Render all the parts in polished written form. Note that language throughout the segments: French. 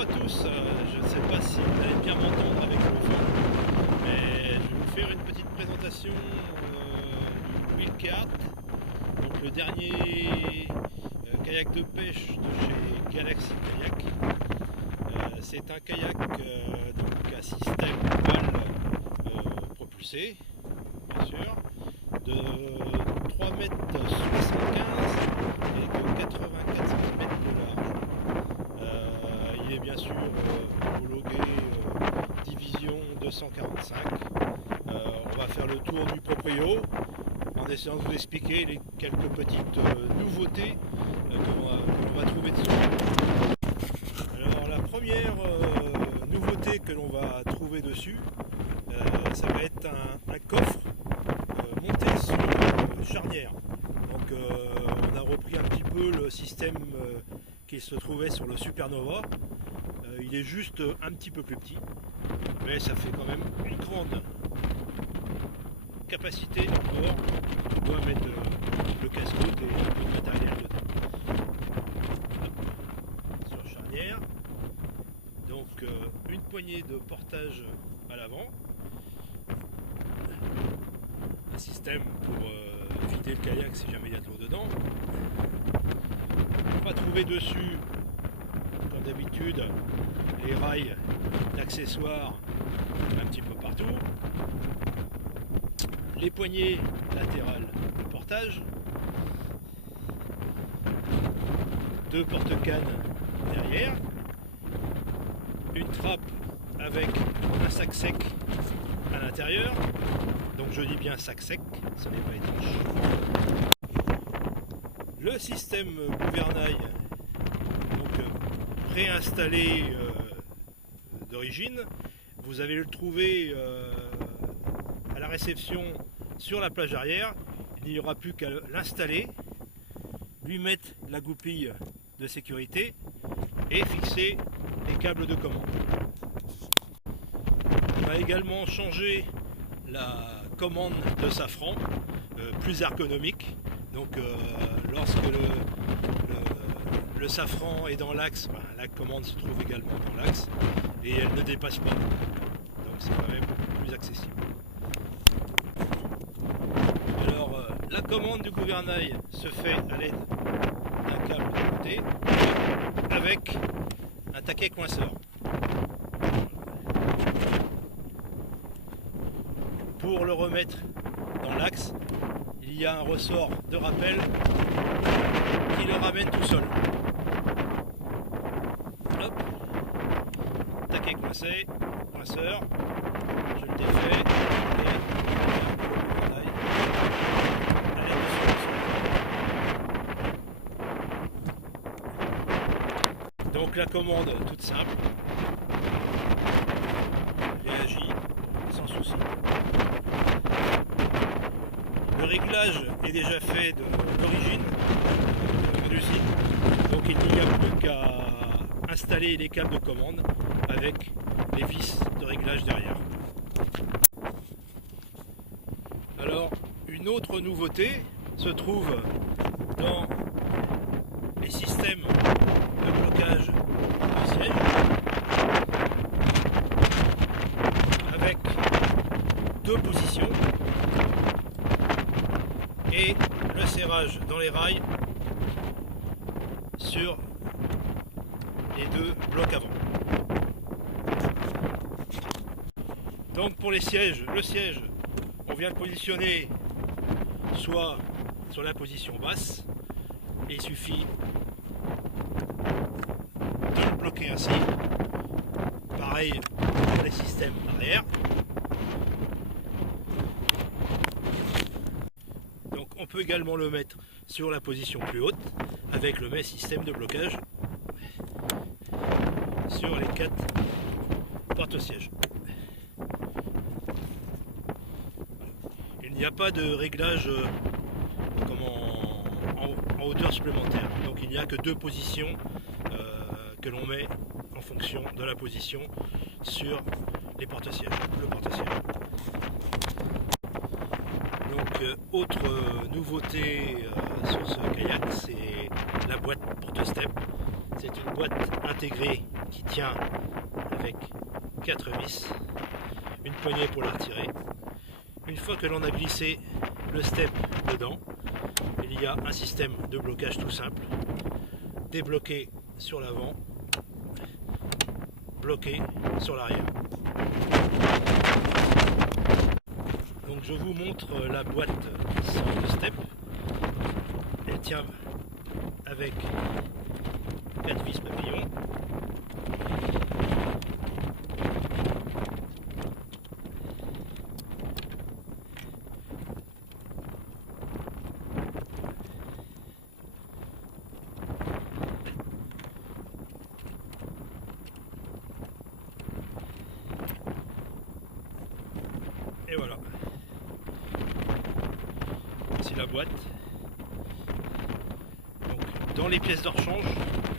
Bonjour à tous, je ne sais pas si vous allez bien m'entendre avec le fond, mais je vais vous faire une petite présentation du Wildcat, donc le dernier kayak de pêche de chez Galaxy Kayak. C'est un kayak donc à système voile propulsé, bien sûr, de 3,75 m et de 84 cm de large. Il est bien sûr homologué division 245. On va faire le tour du proprio en essayant de vous expliquer les quelques petites nouveautés que l'on va trouver dessus. Alors la première nouveauté que l'on va trouver dessus, ça va être un coffre monté sur charnière. Donc on a repris un petit peu le système qui se trouvait sur le Supernova. Il est juste un petit peu plus petit, mais ça fait quand même une grande capacité de bord. On doit mettre le casse-route et un peu de matériel dedans. Sur charnière, donc une poignée de portage à l'avant, un système pour vider le kayak si jamais il y a de l'eau dedans. On va trouver dessus, comme d'habitude, les rails d'accessoires un petit peu partout, les poignées latérales de portage, deux porte-cannes derrière, une trappe avec un sac sec à l'intérieur, donc je dis bien sac sec, ce n'est pas étanche. Le système gouvernail, donc préinstallé d'origine, vous allez le trouver à la réception sur la plage arrière. Il n'y aura plus qu'à l'installer, lui mettre la goupille de sécurité et fixer les câbles de commande. On a également changé la commande de safran, plus ergonomique. Donc lorsque le safran est dans l'axe, la commande se trouve également dans l'axe et elle ne dépasse pas. Donc c'est quand même beaucoup plus accessible. Alors la commande du gouvernail se fait à l'aide d'un câble de côté avec un taquet coinceur. Pour le remettre dans l'axe, il y a un ressort de rappel qui le ramène tout seul. Hop, taquet coincé, coinceur, je le défais et donc la commande toute simple, réagit sans souci. Le réglage est déjà fait d'origine, de l'usine, donc il n'y a plus qu'à installer les câbles de commande avec les vis de réglage derrière. Alors, une autre nouveauté se trouve dans les systèmes de blocage de siège, avec deux positions et le serrage dans les rails sur les deux blocs avant. Donc pour les sièges, le siège, on vient le positionner soit sur la position basse, et il suffit de le bloquer ainsi. Pareil pour les systèmes arrière. On peut également le mettre sur la position plus haute avec le même système de blocage sur les 4 porte-sièges. Il n'y a pas de réglage comme en hauteur supplémentaire, donc il n'y a que deux positions que l'on met en fonction de la position sur les porte-sièges, le porte-siège. Donc autre nouveauté sur ce kayak, c'est la boîte porte-step. C'est une boîte intégrée qui tient avec 4 vis, une poignée pour la retirer. Une fois que l'on a glissé le step dedans, il y a un système de blocage tout simple. Débloqué sur l'avant, bloqué sur l'arrière. Donc je vous montre la boîte sans le step. Elle tient avec 4 vis papillons. Et voilà. Voici la boîte. Donc, dans les pièces de rechange,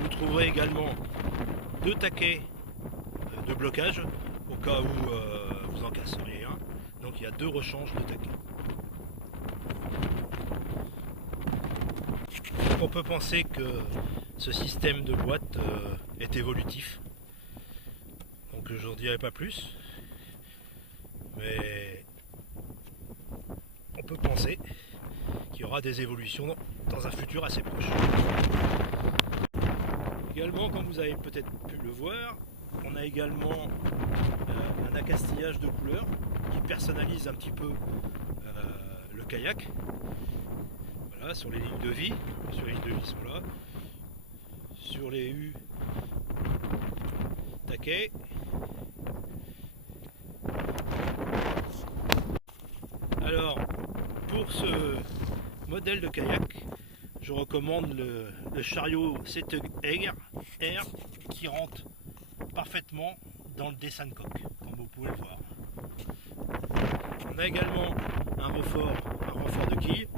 vous trouverez également 2 taquets de blocage au cas où vous en casseriez un. Donc il y a 2 rechanges de taquets. On peut penser que ce système de boîte est évolutif. Donc je n'en dirai pas plus. Mais on peut penser qu'il y aura des évolutions dans un futur assez proche. Également, comme vous avez peut-être pu le voir, on a également un accastillage de couleurs qui personnalise un petit peu le kayak. Voilà, sur les lignes de vie, sur les lignes de vie sont là, sur les U taquets. Alors, pour ce modèle de kayak, je recommande le chariot Setug Air qui rentre parfaitement dans le dessin de coque, comme vous pouvez le voir. On a également un renfort de quilles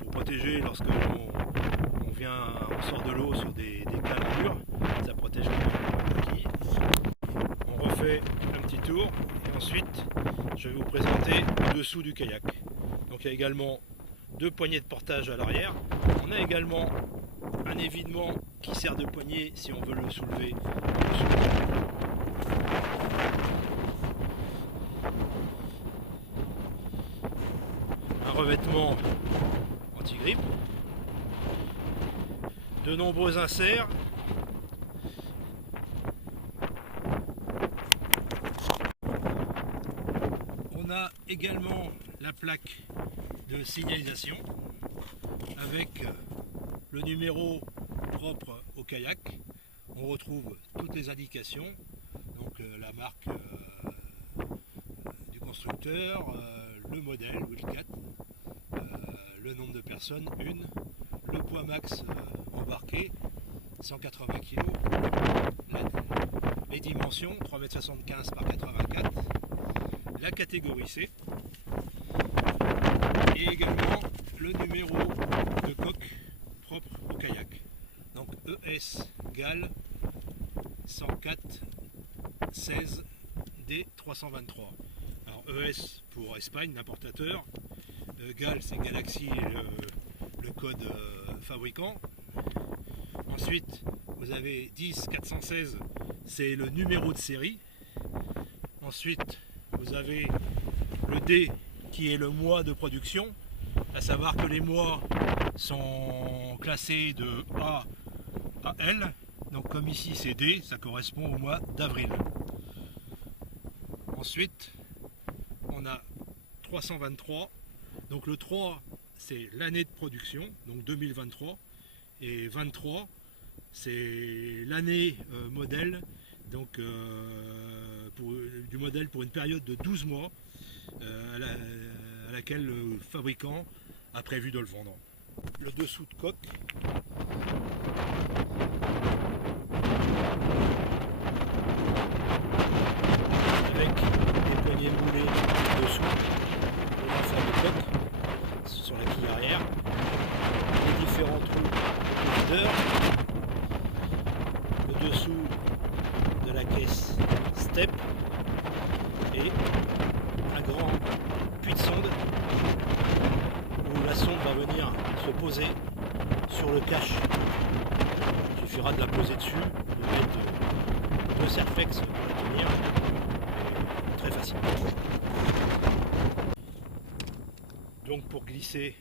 pour protéger lorsque on sort de l'eau sur des cales dures, ça protège les quilles. On refait un petit tour et ensuite je vais vous présenter le dessous du kayak. Donc il y a également 2 poignées de portage à l'arrière. On a également un évidement qui sert de poignée si on veut le soulever. Un revêtement anti-grippe. De nombreux inserts. On a également la plaque de signalisation avec le numéro propre au kayak. On retrouve toutes les indications, donc la marque du constructeur, le modèle Wildcat, le nombre de personnes, 1, le poids max embarqué, 180 kg, les dimensions, 3,75 m par 84, la catégorie C, et également le numéro de coque propre au kayak. Donc ES GAL 104 16 D 323. Alors ES pour Espagne, l'importateur. GAL c'est Galaxy, le code fabricant. Ensuite vous avez 10 416, c'est le numéro de série. Ensuite vous avez le D qui est le mois de production, à savoir que les mois sont classés de A à L, donc comme ici c'est D, ça correspond au mois d'avril. Ensuite on a 323, donc le 3 c'est l'année de production, donc 2023, et 23 c'est l'année modèle, donc du modèle pour une période de 12 mois à laquelle le fabricant a prévu de le vendre. Le dessous de coque. Avec des poignées moulées dessous, le renfort de coque sur la quille arrière, les différents trous de leader, le dessous de la caisse step et un grand puits de sonde où la sonde va venir se poser sur le cache. Il suffira de la poser dessus, de mettre Serflex pour la tenir très facilement. Donc pour glisser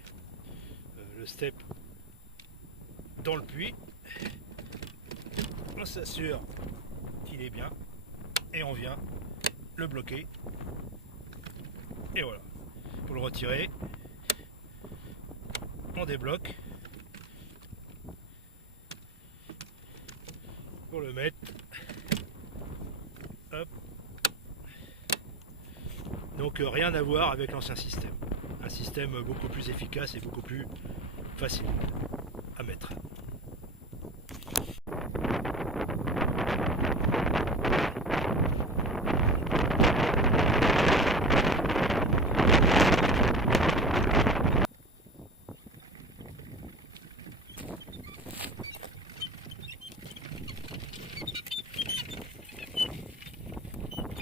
le step dans le puits, on s'assure qu'il est bien et on vient le bloquer. Et voilà, pour le retirer, on débloque. Pour le mettre, hop. Donc rien à voir avec l'ancien système. Un système beaucoup plus efficace et beaucoup plus facile.